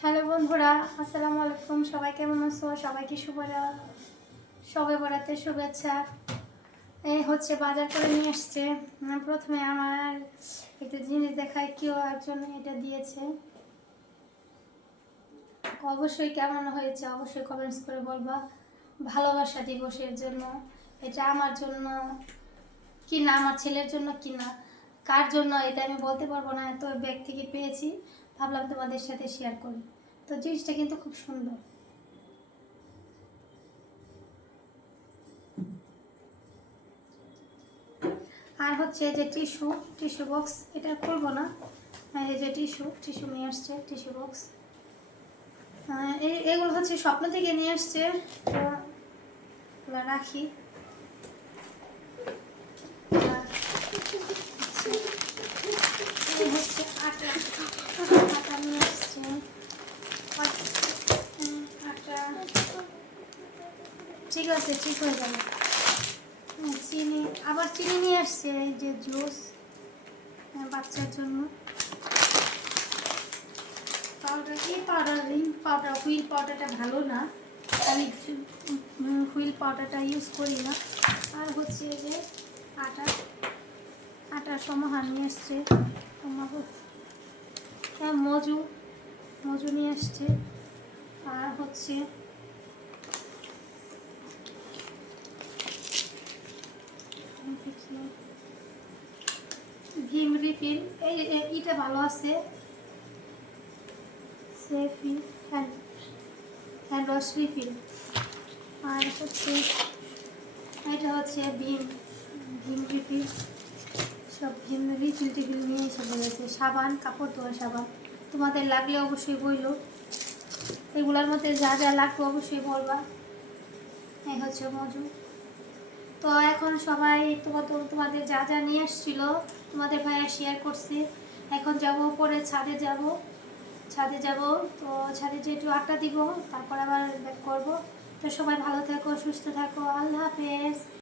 Hello বন্ধুরা, আসসালামু আলাইকুম। সবাই কেমন আছো? সবাইকে সবে বরাতের শুভেচ্ছা। এই হচ্ছে বাজার করে নিয়ে আসছে। প্রথমে আমার একটা জিনিস দেখায়, কেউ একজন এটা দিয়েছে। অবশ্যই কেমন হয়েছে অবশ্যই কমেন্টস করে বলবা। ভালোবাসা দিবসের জন্য এটা আমার জন্য কিনা, আমার ছেলের জন্য কিনা, কার জন্য এটা আমি বলতে পারবো না। এত ব্যাগ থেকে পেয়েছি, ভাবলাম তোমাদের সাথে শেয়ার করি। তো জিনিসটা কিন্তু খুব সুন্দর। আর হচ্ছে যে টিস্যু বক্স, এটা খুলবো না। এই যে টিস্যু নিয়ে আসছে, টিস্যু বক্স। এগুলো হচ্ছে স্বপ্ন থেকে নিয়ে আসছে, তো রাখি। হচ্ছে আটা আটা নিয়ে আসছে, আটা। ঠিক আছে, ঠিক হয়ে যাবে। চিনি, আবার চিনি নিয়ে আসছে। এই যে জুস বাচ্চার জন্য। পাউডার, হুইল পাউডারটা ভালো না, আমি হুইল পাউডারটা ইউজ করি না। আর হচ্ছে যে আটার সমাহার নিয়ে আসছে। হ্যাঁ, মজু নিয়ে আসছে। আর হচ্ছে ভিম রিফিল, এইটা ভালো আছে, সেফি হ্যান্ড ওয়াশ রিফিল। আর হচ্ছে এটা হচ্ছে ভীম রিফিল। সব ভীম রিফিল নিয়ে এসে বলেছে। সাবান, কাপড় ধোয়া সাবান। তোমাদের লাগলে অবশ্যই বইলো। এগুলোর মধ্যে যা যা লাগবে অবশ্যই বলবা। এই হচ্ছে মজু। তো এখন সবাই তোমাদের যা যা নিয়ে আসছিল তোমাদের ভাইয়া শেয়ার করছে। এখন যাব পরে ছাদে যাব। তো ছাদে যে একটু আড্ডা দিব, তারপর আবার ব্যাক করবো। তো সবাই ভালো থাকো, সুস্থ থাকো, আল্লাহ হাফেজ।